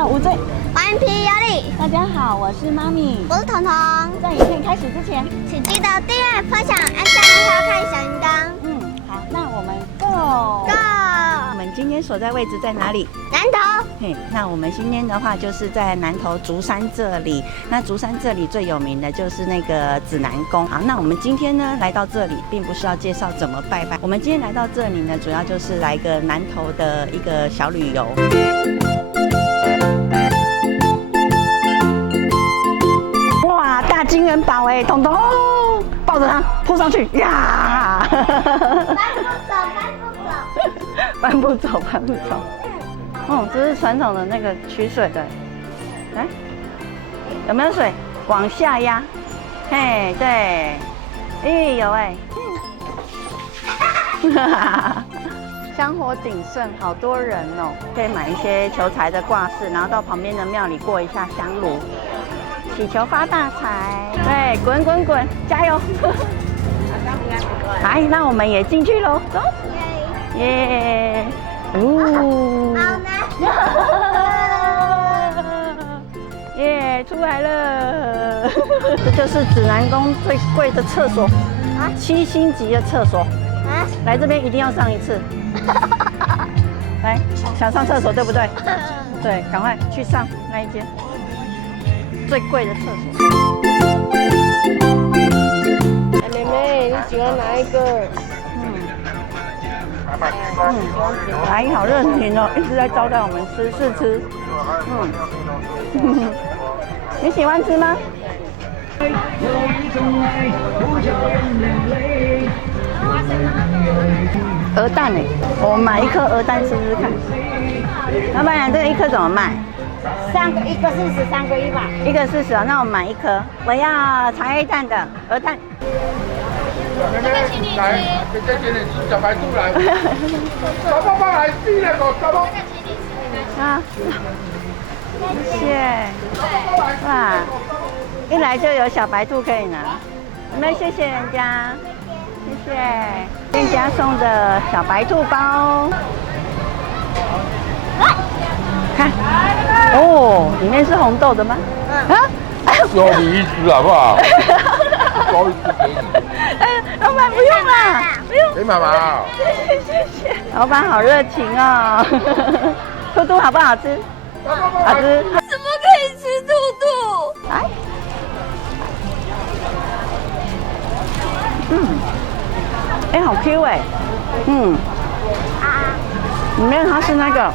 到无罪，顽皮有理。大家好，我是妈咪。我是彤彤。在影片开始之前，请记得订阅、分享、按赞，还有开小铃铛。好，那我们 go。我们今天所在位置在哪里？南投。那我们今天的话就是在南投竹山这里。那竹山这里最有名的就是那个指南宫。好，那我们今天呢来到这里，并不是要介绍怎么拜拜。我们今天来到这里呢，主要就是来个南投的一个小旅游。哇，大金元宝哎，彤彤抱着它扑上去呀！搬不走，搬不走。哦，这是传统的那个取水的，来，有没有水？往下压，嘿，对，有哎，香火鼎盛，好多人哦，可以买一些求财的挂饰，然后到旁边的庙里过一下香炉，祈求发大财。对，滚滚滚，加油！来，那我们也进去喽，走，耶！哦，好难。耶，出来了！这就是指南宫最贵的厕所，7星级的厕所。来这边一定要上一次。来，想上厕所对不对？对，赶快去上那一间最贵的厕所。妹妹，你喜欢哪一个？阿姨好热情哦，一直在招待我们吃试吃。你喜欢吃吗？鹅蛋哎，我买一颗鹅蛋试试看。老板娘，这个一颗怎么卖1个40，3个100。？1个40啊，那我买1颗。我要茶叶蛋的鹅蛋。妹妹来，姐姐请你吃小白兔来。小爸爸来，4个小包。啊，谢谢。哇，一来就有小白兔可以拿。你们谢谢人家，谢谢。店家送的小白兔包。看，哦，里面是红豆的吗？收你1只好不好？收1只给你。老板不用啦，不用。给妈妈。谢谢。老板好热情哦。兔兔好不好吃？好吃。怎么可以吃兔兔？来。好 Q 哎。里面它是那个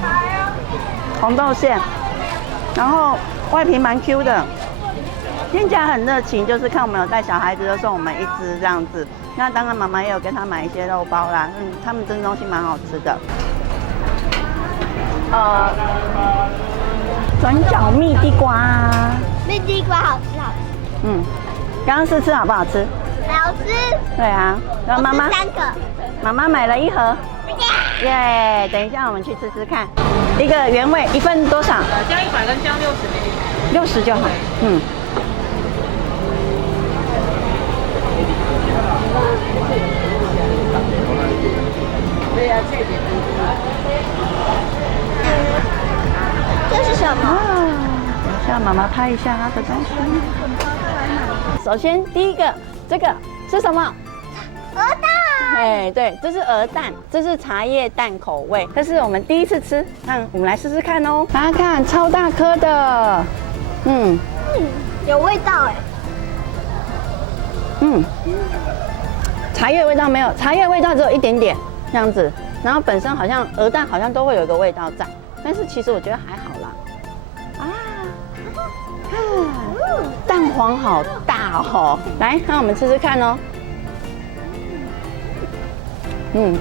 红豆馅，然后外皮蛮 Q 的。店家很热情，就是看我们有带小孩子，就送我们1只这样子。那当然妈妈也有跟他买一些肉包啦，他们真的东西蛮好吃的。转角蜜地瓜，蜜地瓜好吃，好吃。刚刚试吃好不好吃？好吃。对啊，然后妈妈3个。妈妈买了1盒。耶！等一下我们去吃吃看，一个原味1份多少？加100跟加60。60就好。这是什么？等一下妈妈拍一下她的东西。首先第一个，这个是什么？鹅蛋。对，这是鹅蛋，这是茶叶蛋口味，这是我们第一次吃，那我们来试试看哦。大家看，超大颗的，有味道哎。茶叶味道没有，茶叶味道只有一点点这样子，然后本身好像鹅蛋好像都会有一个味道在，但是其实我觉得还好啦。蛋黄好大哦，来，那我们吃吃看哦。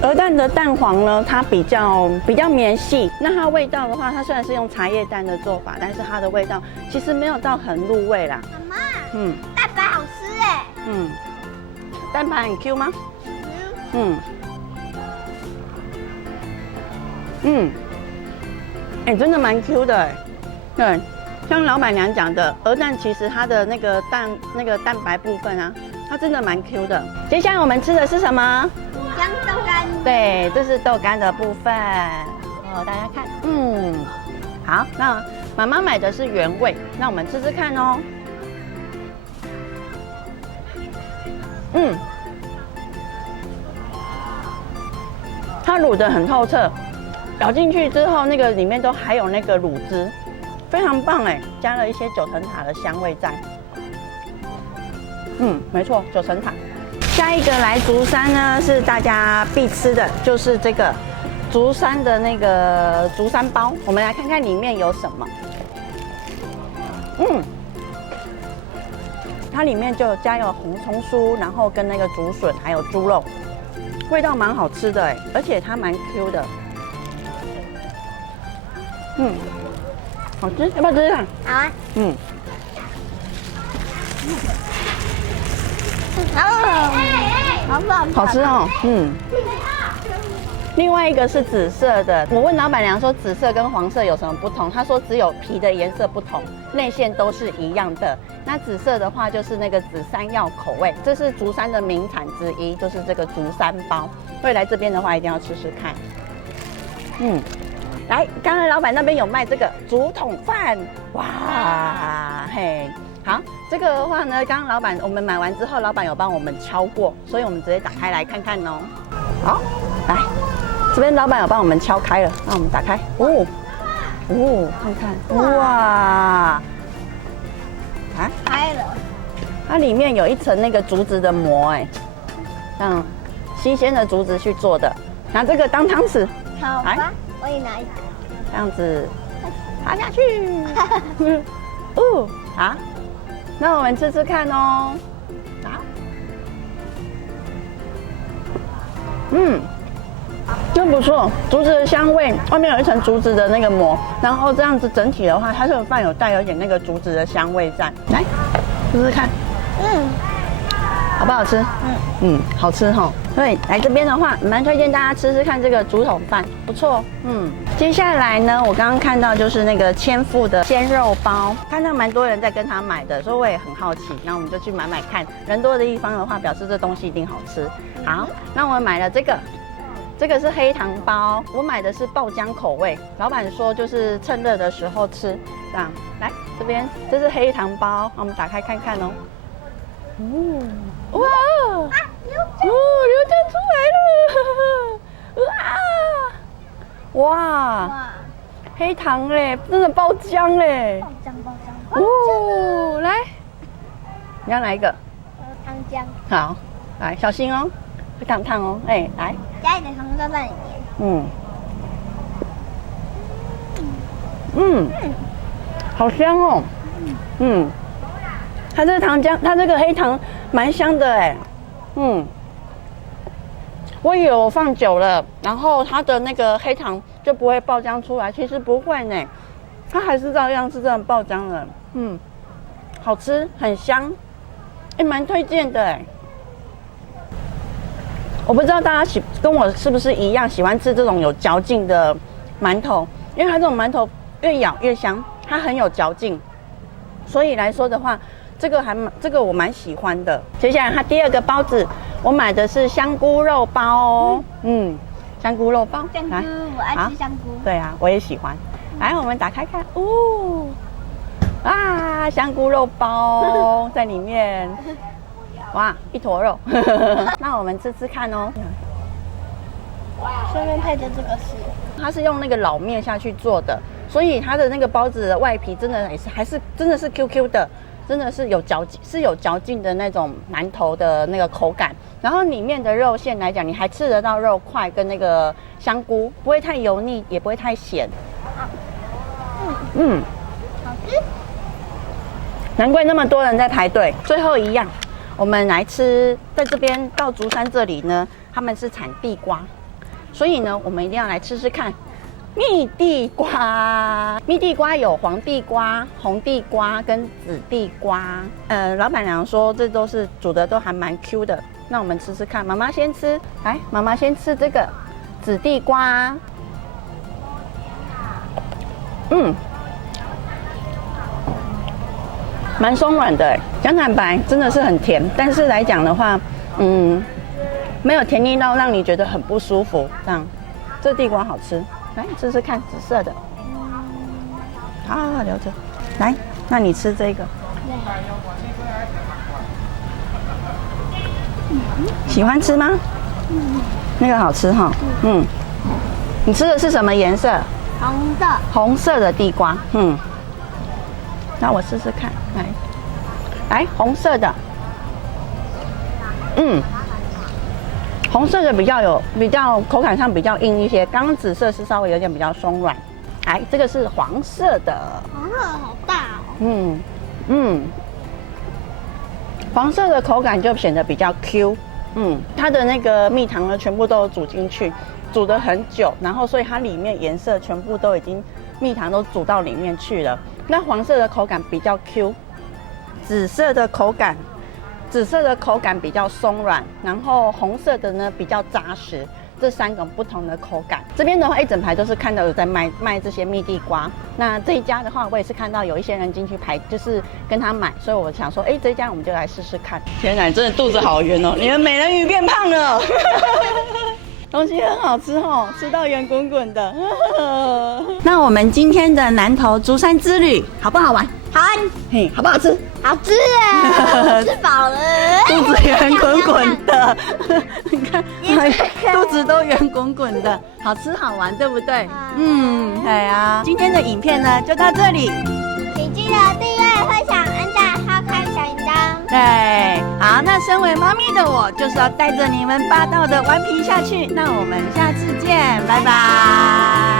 鹅蛋的蛋黄呢，它比较绵细。那它味道的话，它虽然是用茶叶蛋的做法，但是它的味道其实没有到很入味啦。妈妈，蛋白好吃哎。蛋白很 Q 吗？真的蛮 Q 的哎。对，像老板娘讲的，鹅蛋其实它的那个蛋白部分啊，它真的蛮 Q 的。接下来我们吃的是什么？姜豆干。对，这是豆干的部分。大家看，好，那妈妈买的是原味，那我们吃吃看哦。它卤得很透彻，咬进去之后，那个里面都还有那个卤汁，非常棒哎，加了一些九层塔的香味在。没错，九层塔。下一个来竹山呢，是大家必吃的，就是这个竹山的那个竹山包。我们来看看里面有什么。它里面就加有红葱酥，然后跟那个竹笋，还有猪肉，味道蛮好吃的哎，而且它蛮 Q 的。好吃，要不要吃吃看？好啊。好棒！好吃哦。另外一个是紫色的，我问老板娘说紫色跟黄色有什么不同，她说只有皮的颜色不同，内馅都是一样的。那紫色的话就是那个紫山药口味，这是竹山的名产之一，就是这个竹山包。所以来这边的话一定要吃吃看。来，刚才老板那边有卖这个竹筒饭，哇嘿。好，这个的话呢，刚刚老板我们买完之后，老板有帮我们敲过，所以我们直接打开来看看哦。好，来，这边老板有帮我们敲开了，那我们打开，看看，哇，开了。它里面有一层那个竹子的膜，哎，像新鲜的竹子去做的，拿这个当汤匙，好吧，我也拿一个，这样子插下去，好。那我们吃吃看哦。好，真不错，竹子的香味，外面有一层竹子的那个膜，然后这样子整体的话，它这个饭有带有一点那个竹子的香味在。来，试试看，好不好吃？好吃哈。对，来这边的话，蛮推荐大家吃吃看这个竹筒饭，不错。接下来呢，我刚刚看到就是那个千富的鲜肉包，看到蛮多人在跟他买的，所以我也很好奇，那我们就去买买看。人多的地方的话，表示这东西一定好吃。好，那我们买了这个。这个是黑糖包，我买的是爆浆口味。老板说就是趁热的时候吃，这样。来这边，这是黑糖包，我们打开看看哦。哇！流浆出来了！哇！黑糖嘞，真的爆浆嘞！爆浆！来，你要哪一个？糖浆。好，来小心哦，会烫烫哦。来。加一点糖浆在里面。好香哦。它这个糖浆，它这个黑糖蛮香的哎。我以为我放久了，然后它的那个黑糖就不会爆浆出来，其实不会呢，它还是照样是这样爆浆的。好吃，很香，蛮推荐的哎。我不知道大家跟我是不是一样喜欢吃这种有嚼劲的馒头，因为它这种馒头越咬越香，它很有嚼劲，所以来说的话，这个我蛮喜欢的。接下来它第二个包子，我买的是香菇肉包哦。香菇肉包，香菇，我爱吃香菇。对啊，我也喜欢。来，我们打开看，香菇肉包在里面。哇，一坨肉，那我们吃吃看哦。顺便配着这个吃。它是用那个老面下去做的，所以它的那个包子的外皮真的还是真的是 QQ 的，真的是有嚼劲的那种馒头的那个口感。然后里面的肉馅来讲，你还吃得到肉块跟那个香菇，不会太油腻，也不会太咸。好吃。难怪那么多人在排队。最后一样。我们来吃，在这边到竹山这里呢，他们是产地瓜，所以呢，我们一定要来吃吃看蜜地瓜。蜜地瓜有黄地瓜、红地瓜跟紫地瓜。老板娘说这都是煮的都还蛮 Q 的，那我们吃吃看。妈妈先吃，来，妈妈先吃这个紫地瓜。蛮松软的，讲坦白真的是很甜，但是来讲的话，没有甜腻到让你觉得很不舒服。这样，这地瓜好吃，来吃吃看，紫色的，好好好，留着。来，那你吃这个。喜欢吃吗？那个好吃哈。嗯。你吃的是什么颜色？红的。红色的地瓜。嗯。那我试试看，来，红色的。嗯。红色的比较口感上比较硬一些，刚刚紫色是稍微有点比较松软。来，这个是黄色的。黄色好大哦。黄色的口感就显得比较 Q。它的那个蜜糖呢，全部都有煮进去，煮得很久，然后所以它里面颜色全部都已经蜜糖都煮到里面去了。那黄色的口感比较 Q， 紫色的口感比较松软，然后红色的呢比较扎实。这3种不同的口感，这边的话一整排都是看到有在卖这些蜜地瓜。那这一家的话，我也是看到有一些人进去排，就是跟他买，所以我想说，这一家我们就来试试看。天哪，你真的肚子好圆哦！你的美人鱼变胖了。东西很好吃哦，吃到圆滚滚的。那我们今天的南投竹山之旅好不好玩？好玩。嘿，好不好吃？好吃啊！吃饱了，肚子圆滚滚的。你看，肚子都圆滚滚的，好吃好玩，对不对？对啊。今天的影片呢就到这里，请记得订阅、分享、按赞，还有开小铃铛。对，好，那身为妈咪的我，就是要带着你们霸道的顽皮下去。那我们下次见，拜拜。